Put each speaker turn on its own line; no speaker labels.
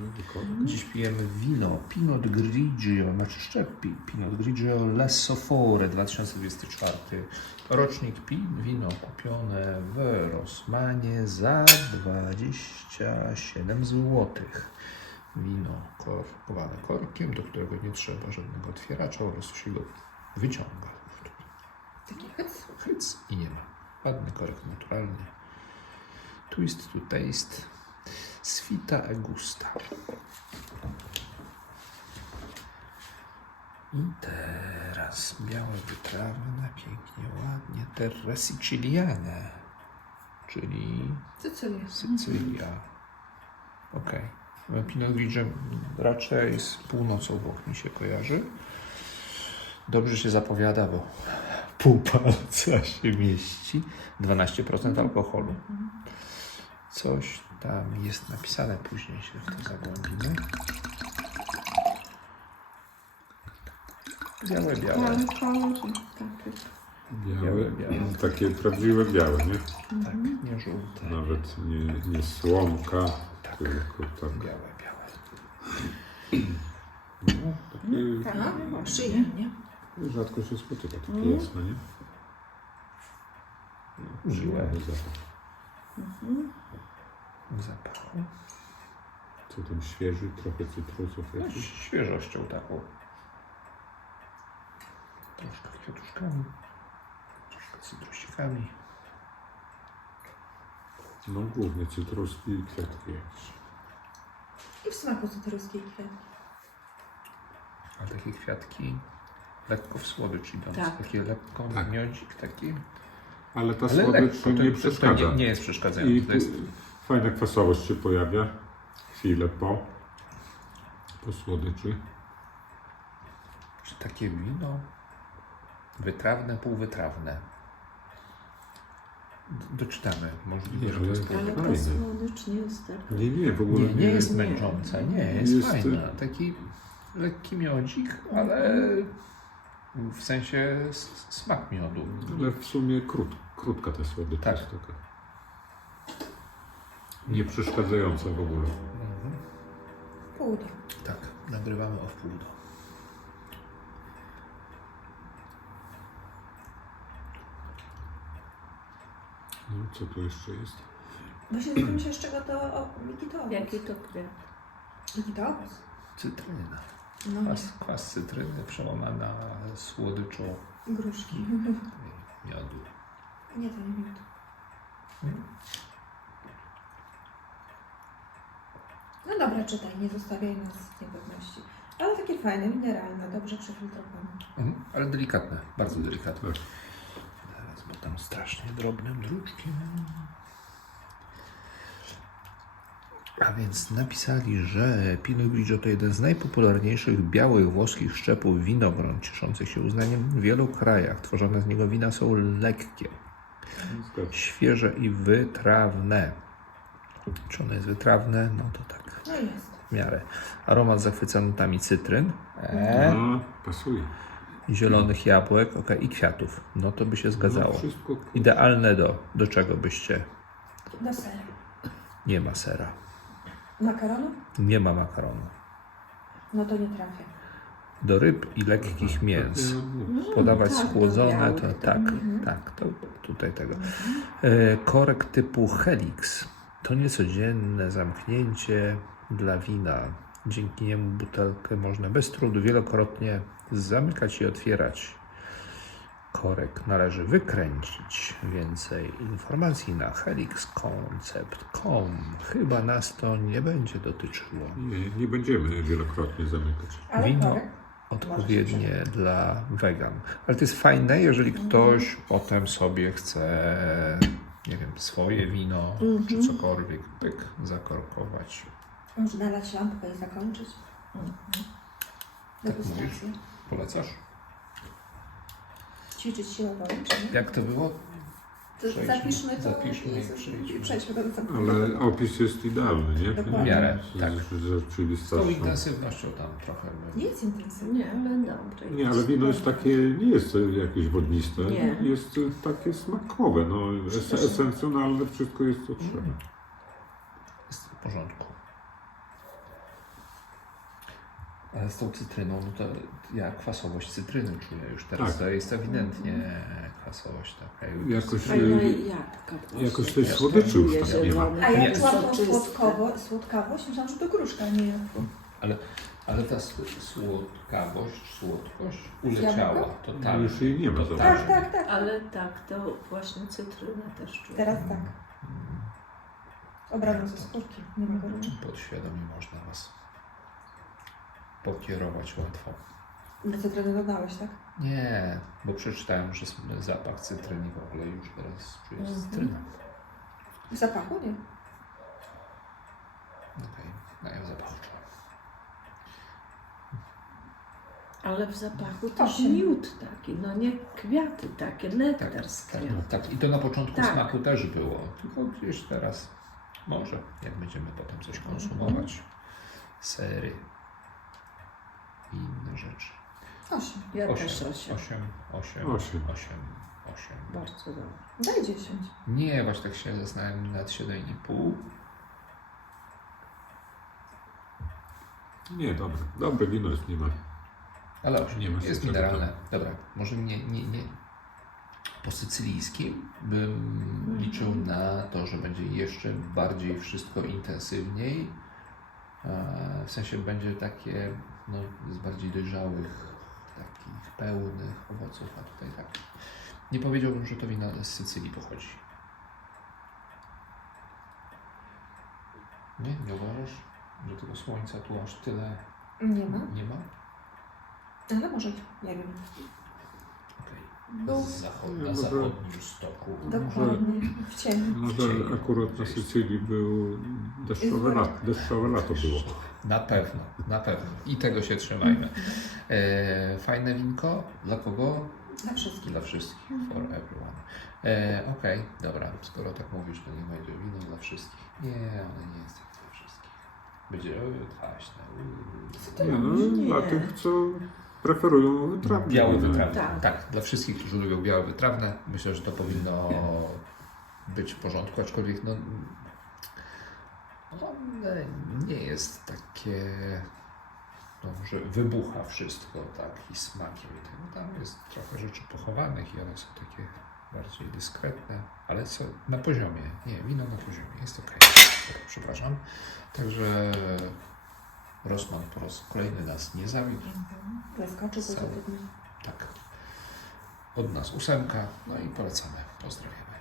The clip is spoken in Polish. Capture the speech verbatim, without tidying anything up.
Dziś pijemy wino Pinot Grigio, znaczy szczepi Pinot Grigio Lessofore dwa tysiące dwudziesty czwarty. Rocznik pi, wino kupione w Rossmanie za dwadzieścia siedem złotych. Wino korkowane korkiem, do którego nie trzeba żadnego otwieracza, po prostu się go wyciąga.
Taki hyc?
Hyc i nie ma. Ładny korek naturalny. Twist to taste. Svita e gusta. I teraz białe wytrawne, pięknie, ładnie. Terre Siciliane, czyli
Sycylia.
Sycylia. Okej. Okay. Pinot Grigio raczej z północą Włoch mi się kojarzy. Dobrze się zapowiada, bo pół palca się mieści. dwanaście procent alkoholu. Coś tam jest napisane, później się w to zagłębimy. Białe, białe.
Ale kolor taki.
Białe,
białe.
takie prawdziwe białe, nie?
Tak, nie żółte.
Nawet nie, nie słomka,
Tak.
tylko tak.
Białe, białe.
No, takie
Tak, przyjemnie.
rzadko się spotyka, takie
Mm.
jasne, nie?
Miłe.
Zapach.
Zapachu.
Co tam świeży, trochę cytrusów
No,
jakichś.
świeżością taką. Troszkę kwiatuszkami. Troszkę cytrusikami.
No głównie cytruski i kwiatki jakieś.
I w smaku cytruskiej kwiatki.
A takie kwiatki lekko w słodycz idące.
Tak.
Takie lekko
Tak.
miodzik taki.
Ale ta
Ale
słodycz
lekko,
nie
to, to,
przeszkadza.
to nie, nie jest przeszkadzające.
I
To jest,
fajna kwasowość się pojawia chwilę po, po słodyczy.
czy takie wino wytrawne, półwytrawne. D- Doczytamy. Możliwe,
Nie,
że to jest
ale-
Ale
pół-
ta
Fajne.
słodycz nie jest tak.
Nie, nie, w ogóle
Nie, nie jest męcząca, nie, jest,
Jest-
fajna. Taki lekki miodzik, ale w sensie s- smak miodu.
Ale w sumie krót, krótka ta słodycz
Tak.
jest taka. Nie przeszkadzająca w ogóle.
Mhm.
Pół do.
Tak, nagrywamy o wpół do.
No, co tu jeszcze jest?
Właśnie zastanawiam się, z czego to o, jaki to owoc.
Jaki to kwiat?
Jaki to owoc?
Cytryna.
No
Kwas, kwas cytryny przełamana słodyczą
gruszki.
miodu.
Nie, to nie miód. No dobra, czytaj, nie zostawiaj nas w niepewności. Ale takie fajne, mineralne, dobrze przefiltrowane.
Mhm, ale delikatne, bardzo delikatne.
Tak.
Teraz, bo tam strasznie drobnym druczkiem. A więc napisali, że Pinot Grigio to jeden z najpopularniejszych białych włoskich szczepów winogron, cieszących się uznaniem w wielu krajach. Tworzone z niego wina są lekkie,
Zgadza.
świeże i wytrawne. Czy ono jest wytrawne? No to tak,
No jest.
w miarę. Aromat zachwyca nutami cytryn, e,
No, pasuje.
zielonych jabłek, ok, i kwiatów. No to by się zgadzało.
No, wszystko.
Idealne do, do czego byście...
Do sera.
Nie ma sera,
Makaronu?
nie ma makaronu.
No to nie trafia.
Do ryb i lekkich mięs.
No,
Podawać
tak,
schłodzone,
do
to
białych,
tak,
mhm.
tak, to tutaj tego. E, korek typu Helix to niecodzienne zamknięcie dla wina. Dzięki niemu butelkę można bez trudu wielokrotnie zamykać i otwierać. Korek należy wykręcić. Więcej informacji na helix concept kropka com. Chyba nas to nie będzie dotyczyło.
Nie, nie będziemy wielokrotnie zamykać.
Ale
Wino
korek?
odpowiednie dla wegan. Ale to jest fajne, jeżeli ktoś potem sobie chce, nie wiem, swoje wino czy cokolwiek pyk, zakorkować.
Może nalać lampkę i zakończyć?
Tak
Degustacja.
Polecasz?
Ćwiczyć siłę woli, czy nie?
Jak to było?
To
Przejdźmy,
zapiszmy to
zapiszmy
i,
i przejdźmy.
i przejdźmy do następnego.
Ale opis jest idealny, nie?
Dokładnie.
W miarę,
Z-
tak.
z-
Z
Rzeczywistością.
tą intensywnością tam trochę. by-
Nie jest intensywny.
Nie, ale dobre.
Nie, ale wino jest takie, nie jest jakieś wodniste,
Nie.
jest takie smakowe, no es esencjonalne, wszystko jest co trzeba.
Jest w porządku. Ale z tą cytryną, no to ja kwasowość cytryny czuję już teraz.
Tak.
To jest ewidentnie kwasowość taka.
Jakoś-
A ja jabłka właśnie.
Jakoś tej
Ja
słodyczy już tam nie ma.
zielone,
A ja
Nie.
czułam tą
soczyste.
słodkowo, słodkawość, myślałam, że to gruszka, nie jabłko.
Ale ta s- słodkawość, słodkość uleciała
Jabłko?
No
totalnie.
już jej nie ma.
Totalnie.
zobacz.
Tak, tak, tak.
Ale tak, to właśnie cytrynę też czuję.
Teraz tak. Obrano ze skórki, nie ma gorączki.
Podświadomie można was pokierować łatwo.
Na cytrynę dodałeś, tak?
Nie, bo przeczytałem, że s- zapach cytryny w ogóle już teraz czuję
Mhm.
cytrynę.
W zapachu nie.
Okej, no ja w zapachu czułem.
Ale w zapachu też
Osiem.
miód taki, no nie kwiaty takie, nektar z
Tak,
kwiatów.
tak. I to na początku
Tak.
smaku też było. Tylko gdzieś teraz może, jak będziemy potem coś konsumować. Sery i inne rzeczy.
Osiem.
Ja
Osiem.
też osiem.
Osiem, osiem,
Osiem.
osiem, osiem.
Bardzo dobrze.
Daj dziesięć.
Nie, właśnie tak się zastanawiam nad siedem i pół.
Nie, dobre. Dobre wino jest, nie ma.
Ale osiem
Nie ma
jest
się
mineralne. Dobra, może nie, nie, nie. Po sycylijskim bym liczył na to, że będzie jeszcze bardziej wszystko intensywniej. E, W sensie będzie takie no, z bardziej dojrzałych, takich pełnych owoców, a tutaj tak. Nie powiedziałbym, że to wino z Sycylii pochodzi. Nie? Nie uważasz, że tego słońca tu aż tyle
Nie ma.
nie ma?
Ale może, nie wiem.
Okej.
Był
Z zachod-
Nie,
na
może-
zachodnim stoku.
dokładnie w cieniu.
Może akurat na Sycylii był deszczowe lato, deszczowe lato było.
Na pewno, na pewno. I tego się trzymajmy. E, fajne winko. Dla kogo?
Dla wszystkich.
Dla wszystkich. For everyone. E, Okej, dobra. Skoro tak mówisz, to nie będzie wino dla wszystkich. Nie, one nie jest tak dla wszystkich. Będzie oj, kwaśne. uuu.
Nie, no
Nie.
dla tych, co preferują wytrawne.
Białe
wina.
wytrawne.
Tak.
Tak, dla wszystkich, którzy lubią białe wytrawne. Myślę, że to powinno być w porządku, aczkolwiek no, one nie jest takie, no, że wybucha wszystko tak i smakiem. i tak. No, tam jest trochę rzeczy pochowanych i one są takie bardziej dyskretne, ale co na poziomie. Nie, wino na poziomie, jest okej. Dobra, przepraszam. Także Rossmann po raz kolejny nas nie zawiódł.
Zaskoczy
Cały.
pozytywnie.
Tak. Od nas ósemka, no i polecamy. Pozdrawiamy.